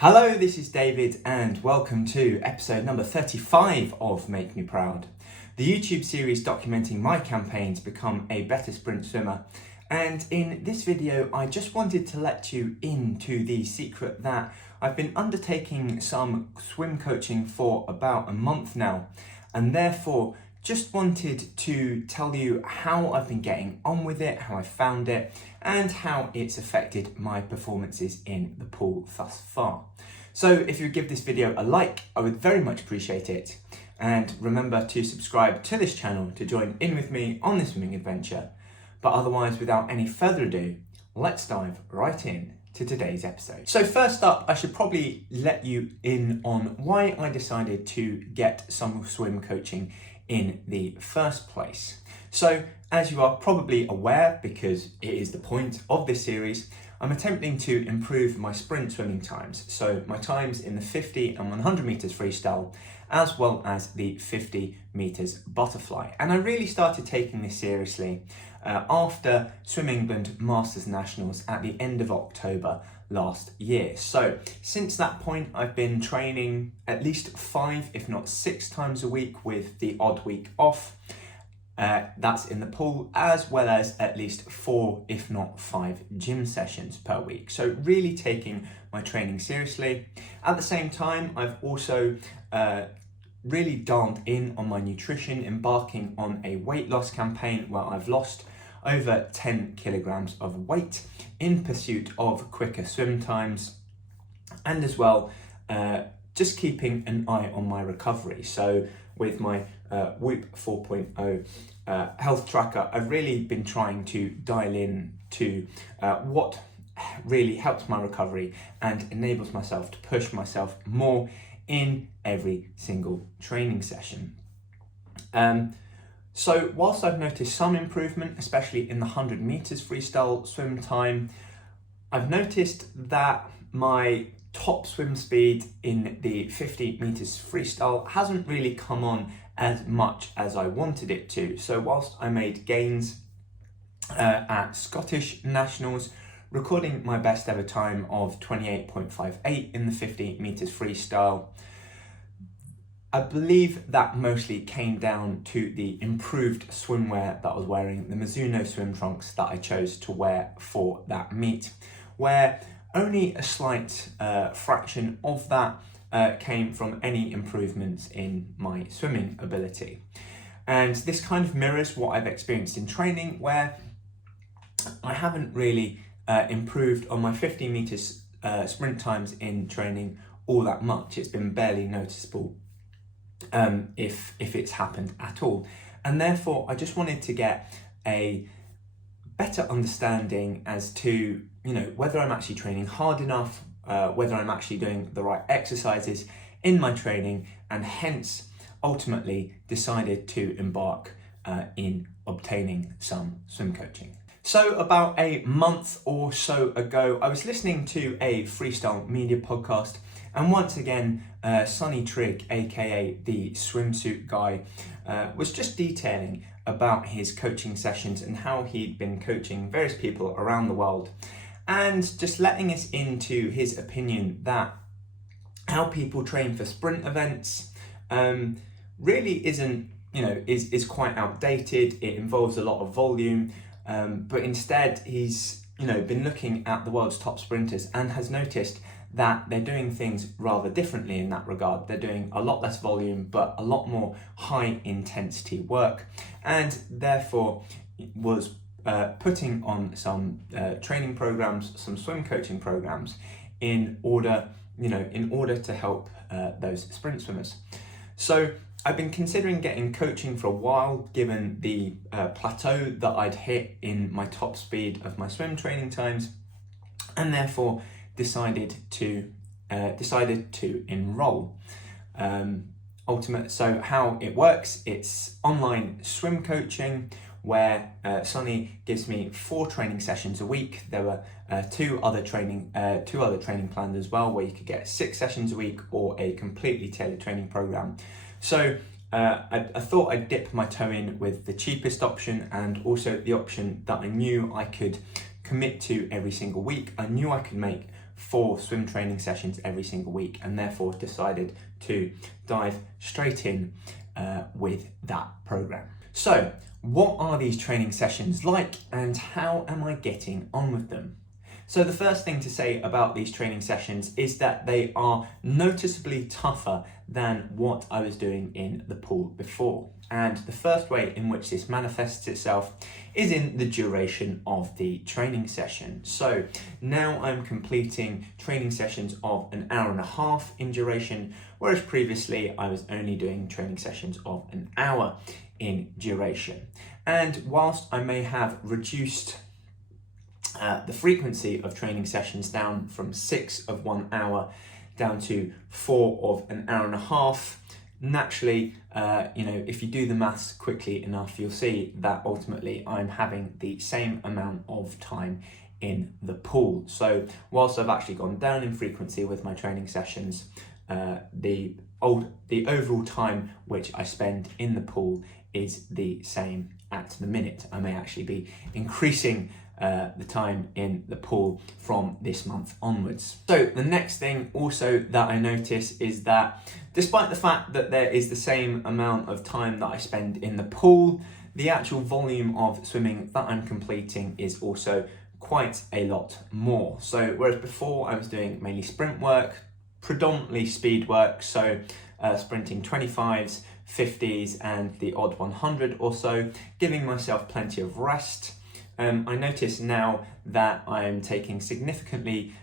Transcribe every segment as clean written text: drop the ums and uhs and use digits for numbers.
Hello, this is David and welcome to episode number 35 of Make Me Proud, the YouTube series documenting my campaign to become a better sprint swimmer. And in this video, I just wanted to let you into the secret that I've been undertaking some swim coaching for about a month now, and therefore just wanted to tell you how I've been getting on with it, how I found it, and how it's affected my performances in the pool thus far. So if you give this video a like, I would very much appreciate it. And remember to subscribe to this channel to join in with me on this swimming adventure. But otherwise, without any further ado, let's dive right in to today's episode. So first up, I should probably let you in on why I decided to get some swim coaching in the first place. So as you are probably aware, because it is the point of this series, I'm attempting to improve my sprint swimming times. So my times in the 50 and 100 meters freestyle, as well as the 50 meters butterfly. And I really started taking this seriously after Swim England Masters Nationals at the end of October last year. So since that point, I've been training at least 5, if not 6 times a week with the odd week off. That's in the pool, as well as at least 4, if not 5 gym sessions per week. So really taking my training seriously. At the same time, I've also really dialed in on my nutrition, embarking on a weight loss campaign where I've lost over 10 kilograms of weight in pursuit of quicker swim times, and as well just keeping an eye on my recovery. So with my Whoop 4.0 health tracker, I've really been trying to dial in to what really helps my recovery and enables myself to push myself more in every single training session. So whilst I've noticed some improvement, especially in the 100 meters freestyle swim time, I've noticed that my top swim speed in the 50 meters freestyle hasn't really come on as much as I wanted it to. So whilst I made gains at Scottish Nationals, recording my best ever time of 28.58 in the 50 meters freestyle, I believe that mostly came down to the improved swimwear that I was wearing, the Mizuno swim trunks that I chose to wear for that meet, where only a slight fraction of that came from any improvements in my swimming ability. And this kind of mirrors what I've experienced in training, where I haven't really improved on my 50 meters sprint times in training all that much. It's been barely noticeable, if it's happened at all. And therefore, I just wanted to get a better understanding as to, whether I'm actually training hard enough, whether I'm actually doing the right exercises in my training, and hence ultimately decided to embark in obtaining some swim coaching. So about a month or so ago, I was listening to a freestyle media podcast, and once again, Sonny Trigg, aka the swimsuit guy, was just detailing about his coaching sessions and how he'd been coaching various people around the world, and just letting us into his opinion that how people train for sprint events really isn't, is quite outdated. It involves a lot of volume, but instead he's, been looking at the world's top sprinters and has noticed that they're doing things rather differently in that regard. They're doing a lot less volume, but a lot more high intensity work, and therefore was putting on some training programs, some swim coaching programs in order to help those sprint swimmers. So I've been considering getting coaching for a while, given the plateau that I'd hit in my top speed of my swim training times, and therefore decided to enroll. So how it works, it's online swim coaching, where Sonny gives me 4 training sessions a week. There were two other training plans as well, where you could get 6 sessions a week or a completely tailored training program. So I thought I'd dip my toe in with the cheapest option, and also the option that I knew I could commit to every single week. I knew I could make 4 swim training sessions every single week, and therefore decided to dive straight in with that program. So what are these training sessions like, and how am I getting on with them? So the first thing to say about these training sessions is that they are noticeably tougher than what I was doing in the pool before. And the first way in which this manifests itself is in the duration of the training session. So now I'm completing training sessions of an hour and a half in duration, whereas previously I was only doing training sessions of an hour in duration. And whilst I may have reduced the frequency of training sessions down from 6 of 1 hour down to 4 of an hour and a half, naturally, if you do the maths quickly enough, you'll see that ultimately I'm having the same amount of time in the pool. So whilst I've actually gone down in frequency with my training sessions, the overall time which I spend in the pool is the same at the minute. I may actually be increasing the time in the pool from this month onwards. So the next thing also that I notice is that despite the fact that there is the same amount of time that I spend in the pool, the actual volume of swimming that I'm completing is also quite a lot more. So whereas before I was doing mainly sprint work, predominantly speed work, so sprinting 25s, 50s and the odd 100 or so, giving myself plenty of rest. I notice now that I'm taking significantly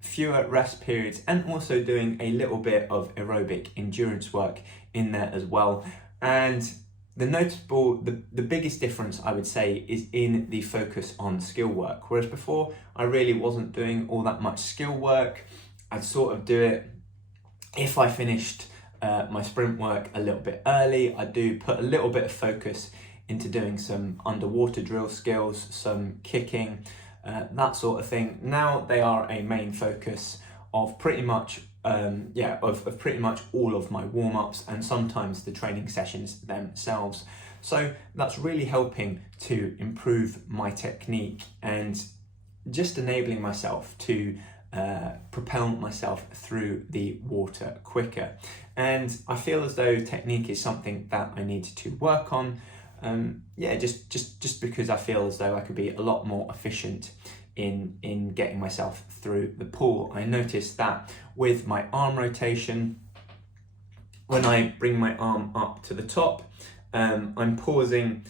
fewer rest periods and also doing a little bit of aerobic endurance work in there as well. And the biggest difference I would say is in the focus on skill work. Whereas before I really wasn't doing all that much skill work. I'd sort of do it if I finished my sprint work a little bit early. I do put a little bit of focus into doing some underwater drill skills, some kicking, that sort of thing. Now they are a main focus of pretty much pretty much all of my warm-ups and sometimes the training sessions themselves. So that's really helping to improve my technique and just enabling myself to propel myself through the water quicker. And I feel as though technique is something that I need to work on. Just because I feel as though I could be a lot more efficient in getting myself through the pool. I noticed that with my arm rotation, when I bring my arm up to the top, I'm pausing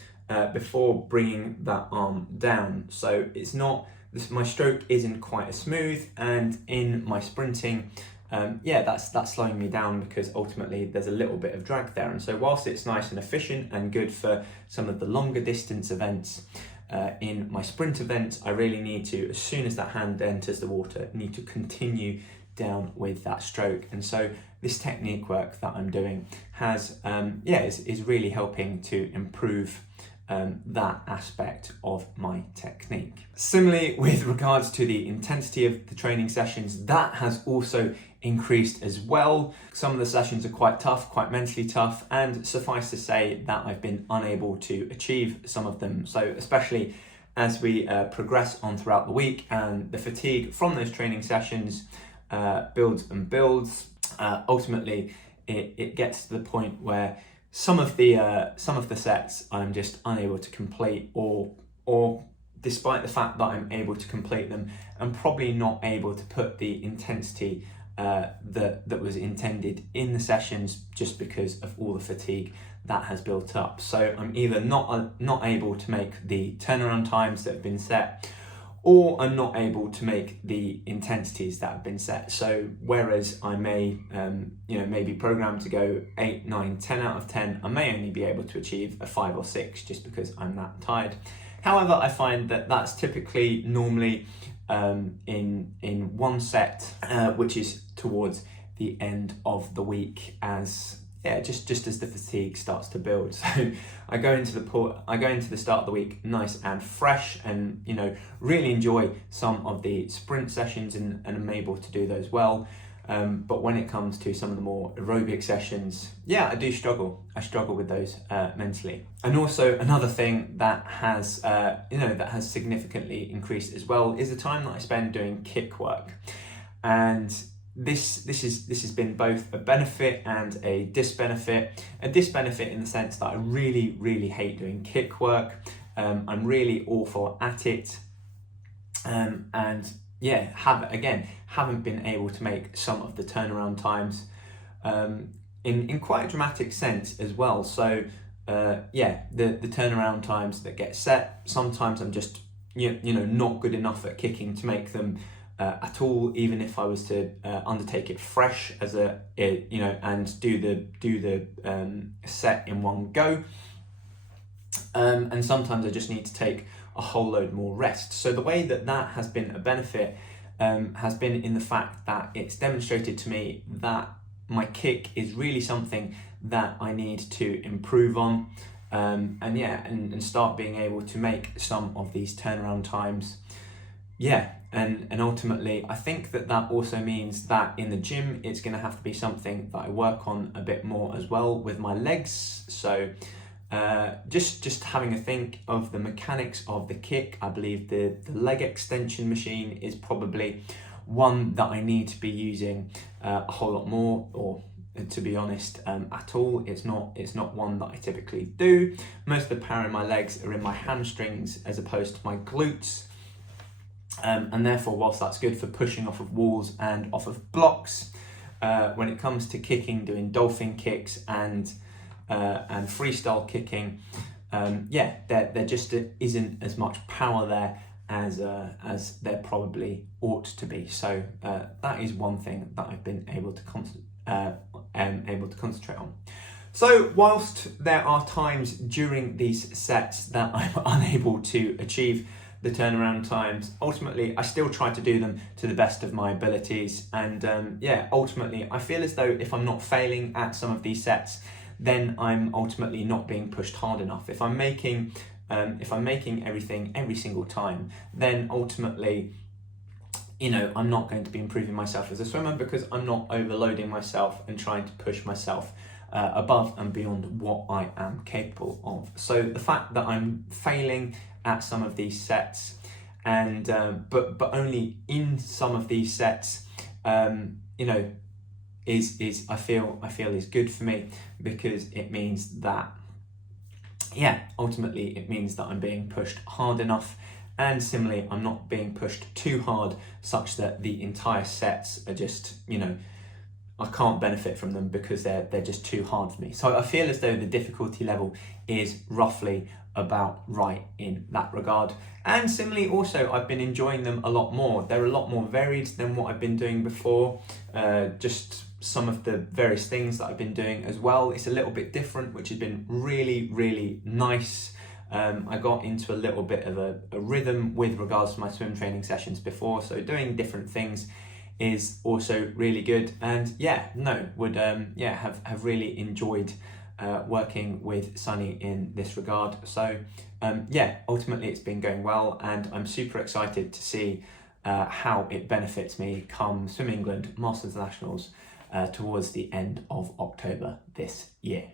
before bringing that arm down. So it's not, my stroke isn't quite as smooth, and in my sprinting, that's slowing me down because ultimately there's a little bit of drag there. And so whilst it's nice and efficient and good for some of the longer distance events, in my sprint events, I really need to, as soon as that hand enters the water, need to continue down with that stroke. And so this technique work that I'm doing has, is really helping to improve that aspect of my technique. Similarly, with regards to the intensity of the training sessions, that has also increased as well. Some of the sessions are quite tough, quite mentally tough, and suffice to say that I've been unable to achieve some of them. So especially as we progress on throughout the week and the fatigue from those training sessions builds and builds, ultimately it gets to the point where some of the sets I'm just unable to complete, or despite the fact that I'm able to complete them, I'm probably not able to put the intensity that was intended in the sessions just because of all the fatigue that has built up. So I'm either not able to make the turnaround times that have been set, or I'm not able to make the intensities that have been set. So whereas I may maybe programmed to go 8, 9, 10 out of 10, I may only be able to achieve a 5 or 6 just because I'm that tired. However, I find that that's typically normally in one set, which is towards the end of the week, just as the fatigue starts to build. So I go into the start of the week nice and fresh, and really enjoy some of the sprint sessions and I'm able to do those well. But when it comes to some of the more aerobic sessions, yeah, I do struggle. I struggle with those mentally. And also another thing that has, that has significantly increased as well is the time that I spend doing kick work. And this has been both a benefit and a disbenefit. A disbenefit in the sense that I really hate doing kick work. I'm really awful at it, and yeah, haven't been able to make some of the turnaround times in quite a dramatic sense as well. So the turnaround times that get set, sometimes I'm just not good enough at kicking to make them at all, even if I was to undertake it fresh as and do the set in one go. And sometimes I just need to take a whole load more rest. So the way that has been a benefit has been in the fact that it's demonstrated to me that my kick is really something that I need to improve on, and start being able to make some of these turnaround times. Yeah, and ultimately I think that also means that in the gym it's going to have to be something that I work on a bit more as well with my legs. So just having a think of the mechanics of the kick, I believe the leg extension machine is probably one that I need to be using a whole lot more, or to be honest, at all. It's not one that I typically do. Most of the power in my legs are in my hamstrings as opposed to my glutes. And therefore, whilst that's good for pushing off of walls and off of blocks, when it comes to kicking, doing dolphin kicks and freestyle kicking, there just isn't as much power there as there probably ought to be. So that is one thing that I've been able to concentrate on. So whilst there are times during these sets that I'm unable to achieve the turnaround times, ultimately I still try to do them to the best of my abilities, and ultimately I feel as though if I'm not failing at some of these sets, then I'm ultimately not being pushed hard enough. If I'm making everything every single time, then ultimately I'm not going to be improving myself as a swimmer, because I'm not overloading myself and trying to push myself above and beyond what I am capable of. So the fact that I'm failing at some of these sets, and but only in some of these sets, is I feel is good for me, because it means that ultimately it means that I'm being pushed hard enough, and similarly I'm not being pushed too hard such that the entire sets are just I can't benefit from them because they're just too hard for me. So I feel as though the difficulty level is roughly about right in that regard. And similarly also, I've been enjoying them a lot more. They're a lot more varied than what I've been doing before. Just some of the various things that I've been doing as well. It's a little bit different, which has been really nice. I got into a little bit of a rhythm with regards to my swim training sessions before, so doing different things is also really good. And have really enjoyed working with Sonny in this regard. So ultimately it's been going well, and I'm super excited to see how it benefits me come Swim England Masters Nationals towards the end of October this year.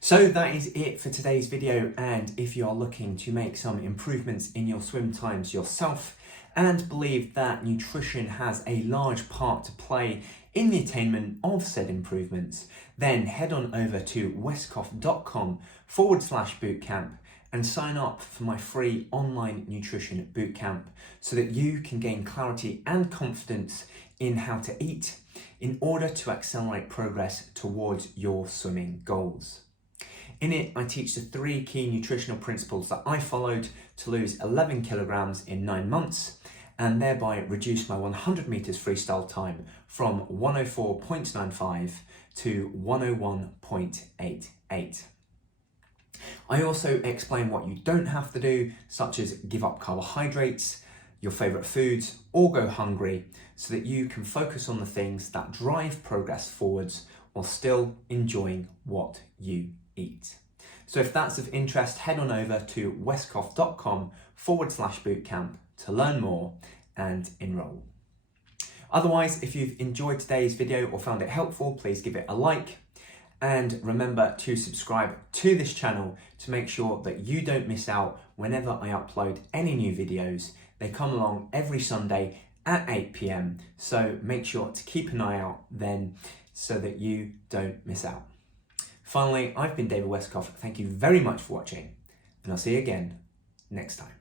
So that is it for today's video, and if you are looking to make some improvements in your swim times yourself and believe that nutrition has a large part to play in the attainment of said improvements, then head on over to westcough.com/bootcamp and sign up for my free online nutrition bootcamp so that you can gain clarity and confidence in how to eat in order to accelerate progress towards your swimming goals. In it, I teach the 3 key nutritional principles that I followed to lose 11 kilograms in 9 months and thereby reduce my 100 meters freestyle time from 104.95 to 101.88. I also explain what you don't have to do, such as give up carbohydrates, your favorite foods, or go hungry, so that you can focus on the things that drive progress forwards while still enjoying what you eat. So if that's of interest, head on over to westcough.com/bootcamp to learn more and enroll. Otherwise, if you've enjoyed today's video or found it helpful, please give it a like. And remember to subscribe to this channel to make sure that you don't miss out whenever I upload any new videos. They come along every Sunday at 8 p.m. So make sure to keep an eye out then so that you don't miss out. Finally, I've been David Westcough. Thank you very much for watching, and I'll see you again next time.